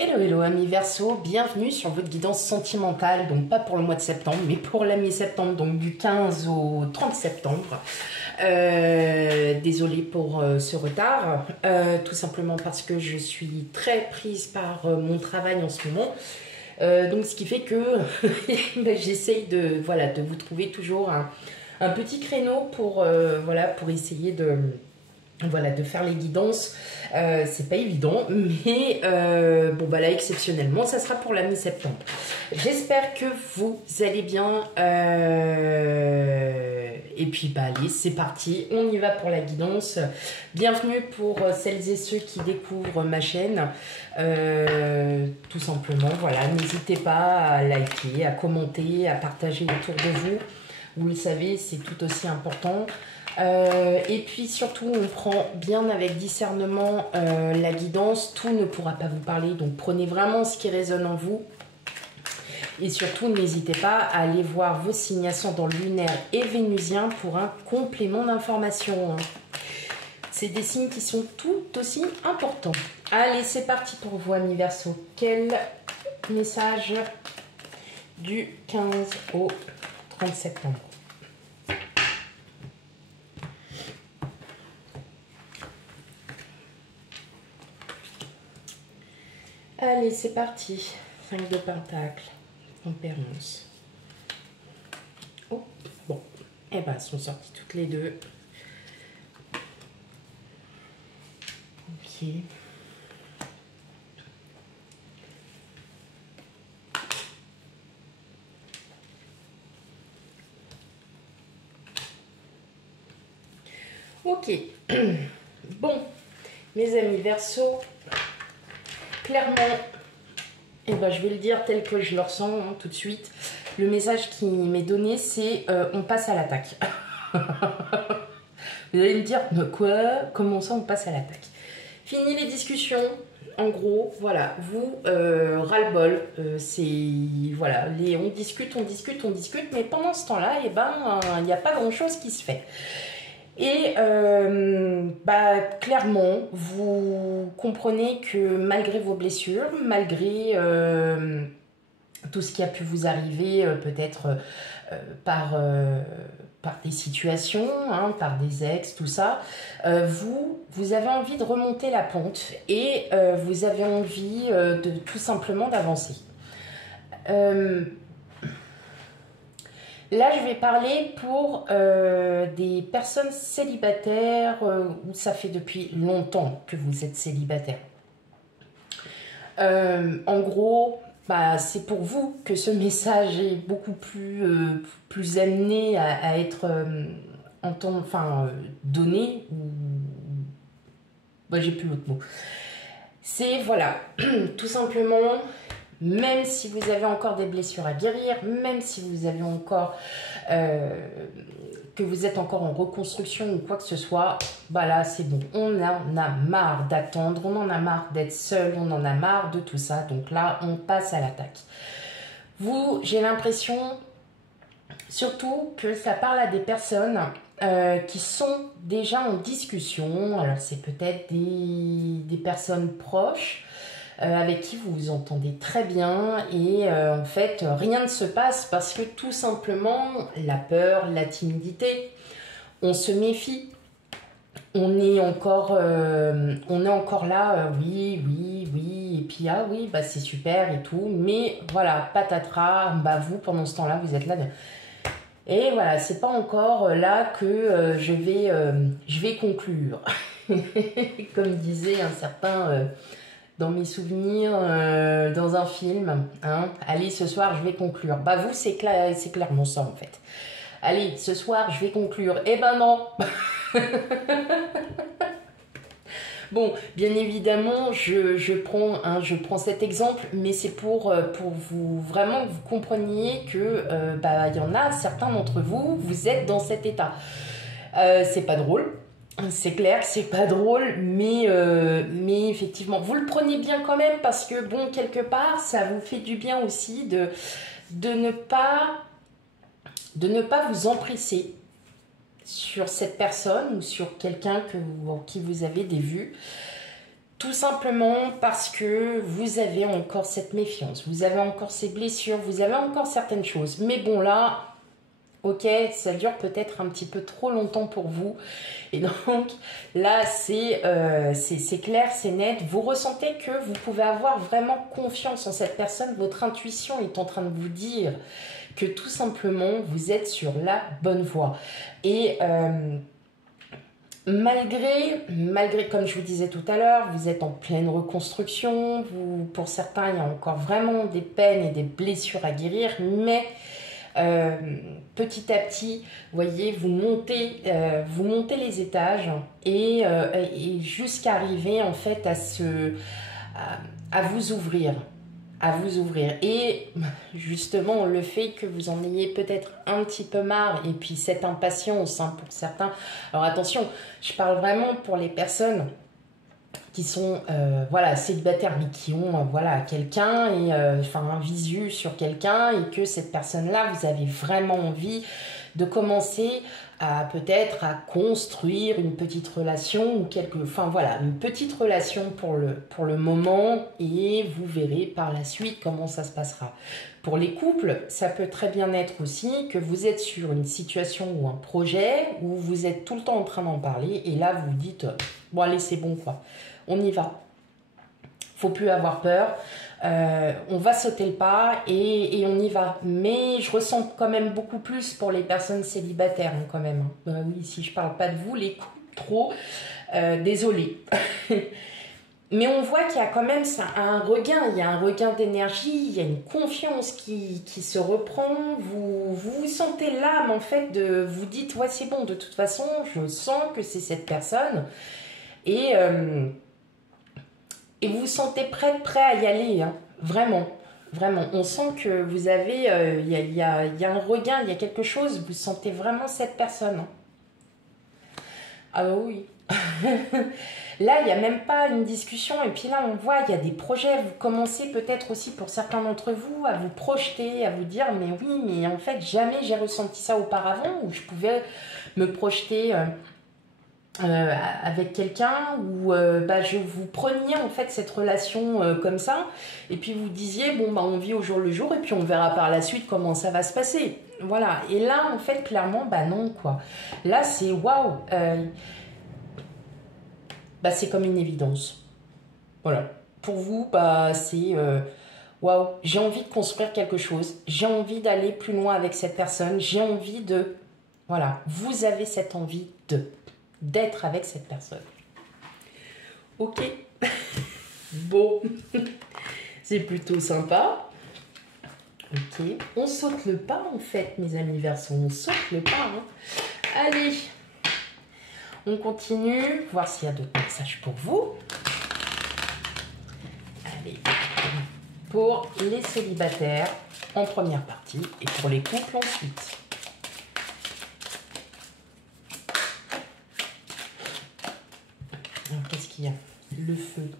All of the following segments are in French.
Hello, hello amis Verseau, bienvenue sur votre guidance sentimentale, donc pas pour le mois de septembre, mais pour la mi-septembre, donc du 15 au 30 septembre. Désolée pour ce retard, tout simplement parce que je suis très prise par mon travail en ce moment. Donc ce qui fait que j'essaye de vous trouver toujours un petit créneau pour, pour essayer de faire les guidances. C'est pas évident, mais là exceptionnellement ça sera pour la mi-septembre. J'espère que vous allez bien, et puis allez, c'est parti, on y va pour la guidance. Bienvenue pour celles et ceux qui découvrent ma chaîne, tout simplement. Voilà, n'hésitez pas à liker, à commenter, à partager autour de vous. Vous le savez, c'est tout aussi important. Et puis surtout, on prend bien avec discernement la guidance. Tout ne pourra pas vous parler, donc prenez vraiment ce qui résonne en vous. Et surtout, n'hésitez pas à aller voir vos signes ascendants lunaire et vénusien pour un complément d'information. C'est des signes qui sont tout aussi importants. Allez, c'est parti pour vous, amis Verseau. Quel message du 15 au 30 septembre? Allez, c'est parti. 5 de Pentacle, Tempérance. Oh, bon. Eh ben, elles sont sorties toutes les deux. Ok. Ok. Bon, mes amis Verseau, clairement, je vais le dire tel que je le ressens tout de suite. Le message qui m'est donné, c'est on passe à l'attaque. Vous allez me dire, quoi? Comment ça, on passe à l'attaque? Fini les discussions. En gros, voilà, vous, ras-le-bol, on discute, mais pendant ce temps-là, il n'y a pas grand-chose qui se fait. Et clairement, vous comprenez que malgré vos blessures, malgré tout ce qui a pu vous arriver, peut-être par des situations, par des ex, tout ça, vous avez envie de remonter la pente et vous avez envie de tout simplement d'avancer. Là, je vais parler pour des personnes célibataires où ça fait depuis longtemps que vous êtes célibataire. En gros, c'est pour vous que ce message est beaucoup plus amené à être donné. J'ai plus l'autre mot. C'est, voilà, tout simplement... Même si vous avez encore des blessures à guérir, même si vous avez encore que vous êtes encore en reconstruction ou quoi que ce soit, là c'est bon. On en a marre d'attendre, on en a marre d'être seul, on en a marre de tout ça. Donc là, on passe à l'attaque. Vous, j'ai l'impression surtout que ça parle à des personnes qui sont déjà en discussion. Alors c'est peut-être des personnes proches. Avec qui vous vous entendez très bien et en fait rien ne se passe parce que tout simplement la peur, la timidité, on se méfie, on est encore là, oui, et puis c'est super et tout, mais voilà, patatras, vous pendant ce temps-là vous êtes là et voilà, c'est pas encore là que je vais conclure. Comme disait un certain... dans mes souvenirs, dans un film, allez, ce soir, je vais conclure. Vous, c'est clairement ça, en fait. Allez, ce soir, je vais conclure. Eh ben non. Bon, bien évidemment, je prends cet exemple, mais c'est pour vous, vraiment, que vous compreniez que, il y en a, certains d'entre vous, vous êtes dans cet état. C'est pas drôle. C'est clair, c'est pas drôle, mais effectivement, vous le prenez bien quand même parce que, quelque part, ça vous fait du bien aussi de ne pas vous empresser sur cette personne ou sur quelqu'un en qui vous avez des vues. Tout simplement parce que vous avez encore cette méfiance, vous avez encore ces blessures, vous avez encore certaines choses. Mais bon là, ok, ça dure peut-être un petit peu trop longtemps pour vous. Et donc là, c'est clair, c'est net. Vous ressentez que vous pouvez avoir vraiment confiance en cette personne. Votre intuition est en train de vous dire que tout simplement, vous êtes sur la bonne voie. Et malgré, comme je vous disais tout à l'heure, vous êtes en pleine reconstruction. Pour certains, il y a encore vraiment des peines et des blessures à guérir. Mais petit à petit, vous voyez, vous montez les étages et jusqu'à arriver en fait à vous ouvrir. Et justement, le fait que vous en ayez peut-être un petit peu marre et puis cette impatience hein, pour certains. Alors attention, je parle vraiment pour les personnes qui sont voilà, célibataires mais qui ont voilà, quelqu'un et enfin un visu sur quelqu'un et que cette personne-là, vous avez vraiment envie de commencer à peut-être à construire une petite relation ou enfin voilà, une petite relation pour le moment et vous verrez par la suite comment ça se passera. Pour les couples, ça peut très bien être aussi que vous êtes sur une situation ou un projet où vous êtes tout le temps en train d'en parler et là vous vous dites bon allez c'est bon quoi, on y va. Faut plus avoir peur. On va sauter le pas et on y va. Mais je ressens quand même beaucoup plus pour les personnes célibataires hein, quand même. Oui, si je parle pas de vous, les couples trop, désolé. Mais on voit qu'il y a quand même un regain, il y a un regain d'énergie, il y a une confiance qui se reprend. Vous sentez l'âme en fait, vous dites ouais c'est bon, de toute façon je sens que c'est cette personne. Et vous vous sentez prêt à y aller, hein, vraiment. Vraiment, on sent que vous avez, il y a un regain, il y a quelque chose, vous sentez vraiment cette personne. Hein. Ah bah oui. Là, il n'y a même pas une discussion. Et puis là, on voit, il y a des projets. Vous commencez peut-être aussi pour certains d'entre vous à vous projeter, à vous dire, mais oui, mais en fait, jamais j'ai ressenti ça auparavant, où je pouvais me projeter... avec quelqu'un où je vous preniez en fait cette relation comme ça et puis vous disiez bon bah on vit au jour le jour et puis on verra par la suite comment ça va se passer, voilà. Et là en fait clairement bah non quoi, là c'est waouh, c'est comme une évidence, voilà. Pour vous bah c'est waouh, j'ai envie de construire quelque chose, j'ai envie d'aller plus loin avec cette personne, j'ai envie de, voilà, vous avez cette envie d'être avec cette personne. Ok. Bon. C'est plutôt sympa. Ok. On saute le pas en fait, mes amis Verseaux. On saute le pas. Hein. Allez. On continue. Voir s'il y a d'autres messages pour vous. Allez. Pour les célibataires en première partie et pour les couples ensuite. Qu'est-ce qu'il y a? Le feu.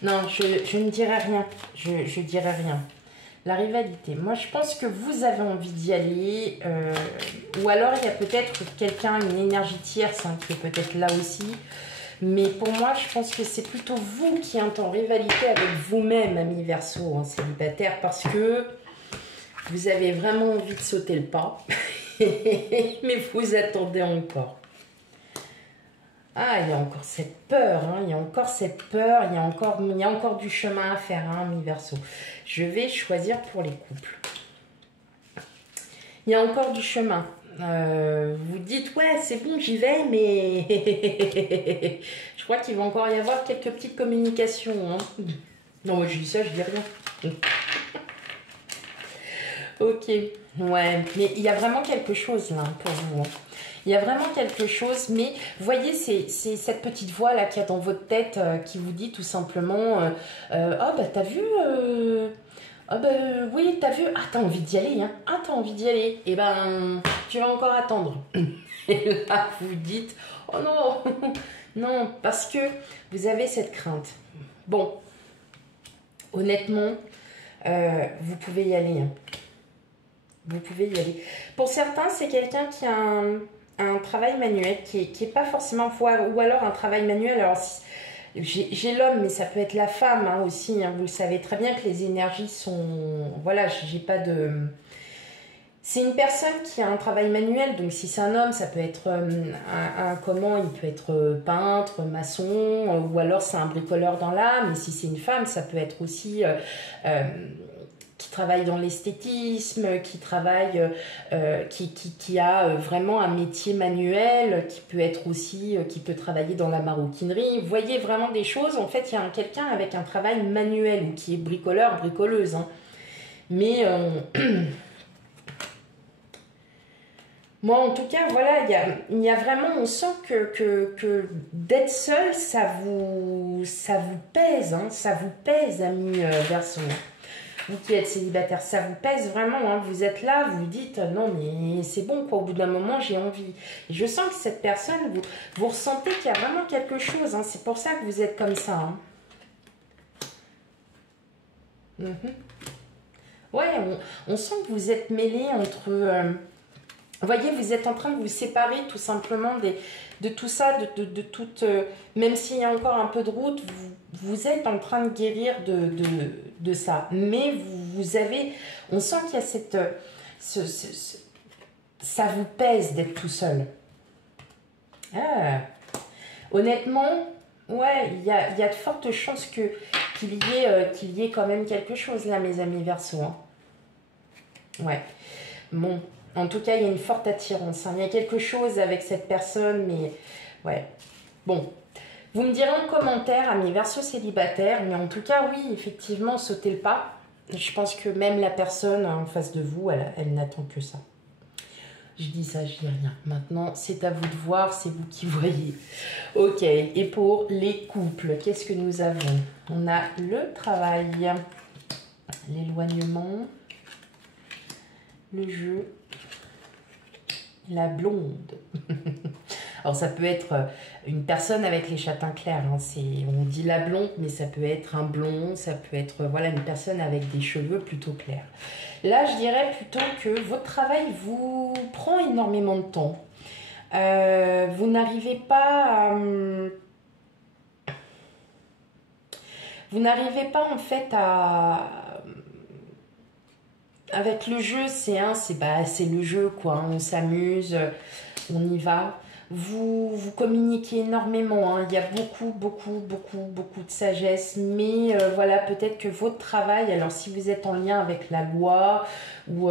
Non, je ne dirai rien. Je dirai rien. La rivalité. Moi, je pense que vous avez envie d'y aller. Ou alors, il y a peut-être quelqu'un, une énergie tierce, hein, qui est peut-être là aussi. Mais pour moi, je pense que c'est plutôt vous qui êtes en rivalité avec vous-même, amis Verseaux, hein, célibataires, parce que vous avez vraiment envie de sauter le pas. Mais vous attendez encore. Ah, il y a encore cette peur, hein, il y a encore cette peur, il y a encore du chemin à faire, hein, mes Verseaux. Je vais choisir pour les couples. Il y a encore du chemin. Vous dites, ouais, c'est bon, j'y vais, mais je crois qu'il va encore y avoir quelques petites communications. Hein. Non, moi, je dis ça, je dis rien. Ok, ouais, mais il y a vraiment quelque chose là pour vous. Hein. Il y a vraiment quelque chose, mais vous voyez, c'est cette petite voix là qu'il y a dans votre tête qui vous dit tout simplement oh bah t'as vu oh bah oui, t'as vu, ah t'as envie d'y aller, hein, ah t'as envie d'y aller, et ben tu vas encore attendre. Et là vous dites oh non, non, parce que vous avez cette crainte. Bon, honnêtement, vous pouvez y aller. Hein. Vous pouvez y aller. Pour certains, c'est quelqu'un qui a un travail manuel qui est pas forcément, ou alors un travail manuel, alors j'ai l'homme, mais ça peut être la femme hein, aussi, hein, vous le savez très bien que les énergies sont, voilà, j'ai pas de... C'est une personne qui a un travail manuel, donc si c'est un homme, ça peut être comment, il peut être peintre, maçon, ou alors c'est un bricoleur dans l'âme, et si c'est une femme, ça peut être aussi qui travaille dans l'esthétisme, qui travaille, qui a vraiment un métier manuel, qui peut être aussi, qui peut travailler dans la maroquinerie. Vous voyez vraiment des choses, en fait, il y a quelqu'un avec un travail manuel, ou qui est bricoleur, bricoleuse, hein. Mais... moi, en tout cas, voilà, il y a vraiment, on sent que d'être seul, ça vous pèse, hein, ça vous pèse, amis Verseau. Vous qui êtes célibataire, ça vous pèse vraiment, hein, vous êtes là, vous vous dites, non mais c'est bon, quoi, au bout d'un moment, j'ai envie. Et je sens que cette personne, vous ressentez qu'il y a vraiment quelque chose, hein, c'est pour ça que vous êtes comme ça. Hein. Ouais, on sent que vous êtes mêlé entre... vous voyez, vous êtes en train de vous séparer tout simplement de tout ça, de toute... même s'il y a encore un peu de route, vous êtes en train de guérir de ça. Mais vous avez... On sent qu'il y a cette... ça vous pèse d'être tout seul. Ah. Honnêtement, ouais, il y a de fortes chances qu'il y ait quand même quelque chose là, mes amis Verseau. Hein. Ouais. Bon... En tout cas, il y a une forte attirance. Hein. Il y a quelque chose avec cette personne, mais ouais. Bon, vous me direz en commentaire, amis Verseau célibataires, mais en tout cas, oui, effectivement, sautez le pas. Je pense que même la personne en face de vous, elle n'attend que ça. Je dis ça, je dis rien. Maintenant, c'est à vous de voir, c'est vous qui voyez. Ok, et pour les couples, qu'est-ce que nous avons? On a le travail, l'éloignement, le jeu, la blonde. Alors ça peut être une personne avec les châtains clairs, hein. On dit la blonde, mais ça peut être un blond, ça peut être voilà, une personne avec des cheveux plutôt clairs. Là, je dirais plutôt que votre travail vous prend énormément de temps. Vous n'arrivez pas à... Vous n'arrivez pas en fait à... Avec le jeu, c'est le jeu, quoi. On s'amuse, on y va. Vous communiquez énormément. Hein. Il y a beaucoup de sagesse. Mais voilà, peut-être que votre travail, alors si vous êtes en lien avec la loi, ou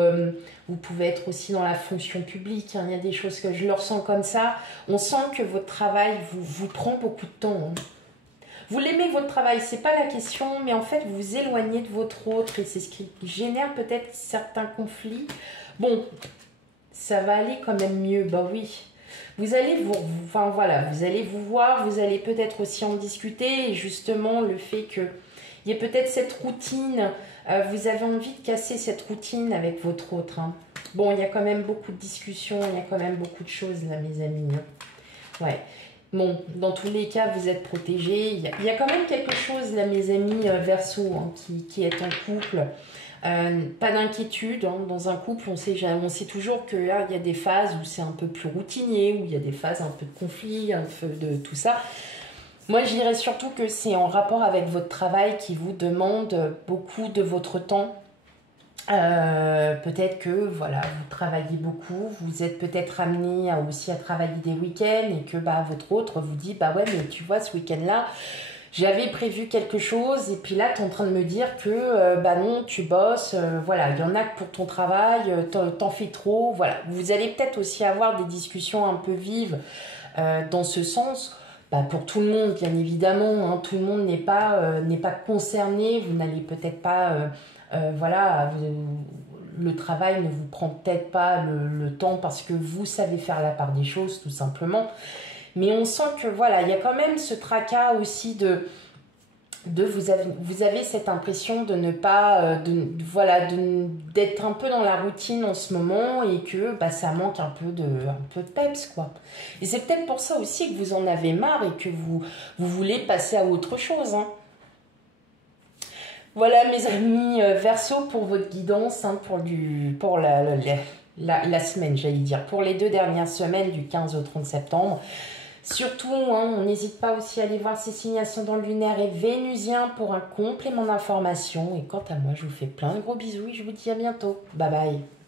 vous pouvez être aussi dans la fonction publique, hein. Il y a des choses que je le ressens comme ça. On sent que votre travail vous prend beaucoup de temps. Hein. Vous l'aimez votre travail, c'est pas la question, mais en fait vous vous éloignez de votre autre et c'est ce qui génère peut-être certains conflits. Bon, ça va aller quand même mieux, bah oui. Vous allez vous allez vous voir, vous allez peut-être aussi en discuter et justement le fait que il y ait peut-être cette routine, vous avez envie de casser cette routine avec votre autre. Hein. Bon, il y a quand même beaucoup de discussions, il y a quand même beaucoup de choses là, mes amis. Hein. Ouais. Bon, dans tous les cas, vous êtes protégés. Il y a quand même quelque chose, là, mes amis Verseau, hein, qui est en couple. Pas d'inquiétude. Hein. Dans un couple, on sait toujours qu'il y a des phases où c'est un peu plus routinier, où il y a des phases un peu de conflit, un peu de tout ça. Moi, je dirais surtout que c'est en rapport avec votre travail qui vous demande beaucoup de votre temps. Peut-être que voilà, vous travaillez beaucoup, vous êtes peut-être amené aussi à travailler des week-ends et que votre autre vous dit bah ouais mais tu vois ce week-end-là j'avais prévu quelque chose et puis là tu es en train de me dire que non tu bosses, voilà il y en a que pour ton travail, t'en fais trop, voilà. Vous allez peut-être aussi avoir des discussions un peu vives dans ce sens. Pour tout le monde, bien évidemment, hein, tout le monde n'est pas concerné, vous n'allez peut-être pas... voilà, le travail ne vous prend peut-être pas le temps parce que vous savez faire la part des choses, tout simplement. Mais on sent que, voilà, il y a quand même ce tracas aussi vous avez cette impression de ne pas, d'être un peu dans la routine en ce moment et que ça manque un peu de peps, quoi. Et c'est peut-être pour ça aussi que vous en avez marre et que vous voulez passer à autre chose, hein. Voilà mes amis Verseau pour votre guidance, hein, pour la semaine, j'allais dire, pour les 2 dernières semaines du 15 au 30 septembre. Surtout, hein, on n'hésite pas aussi à aller voir ces signes ascendants lunaires et vénusiens pour un complément d'information. Et quant à moi, je vous fais plein de gros bisous et je vous dis à bientôt. Bye bye.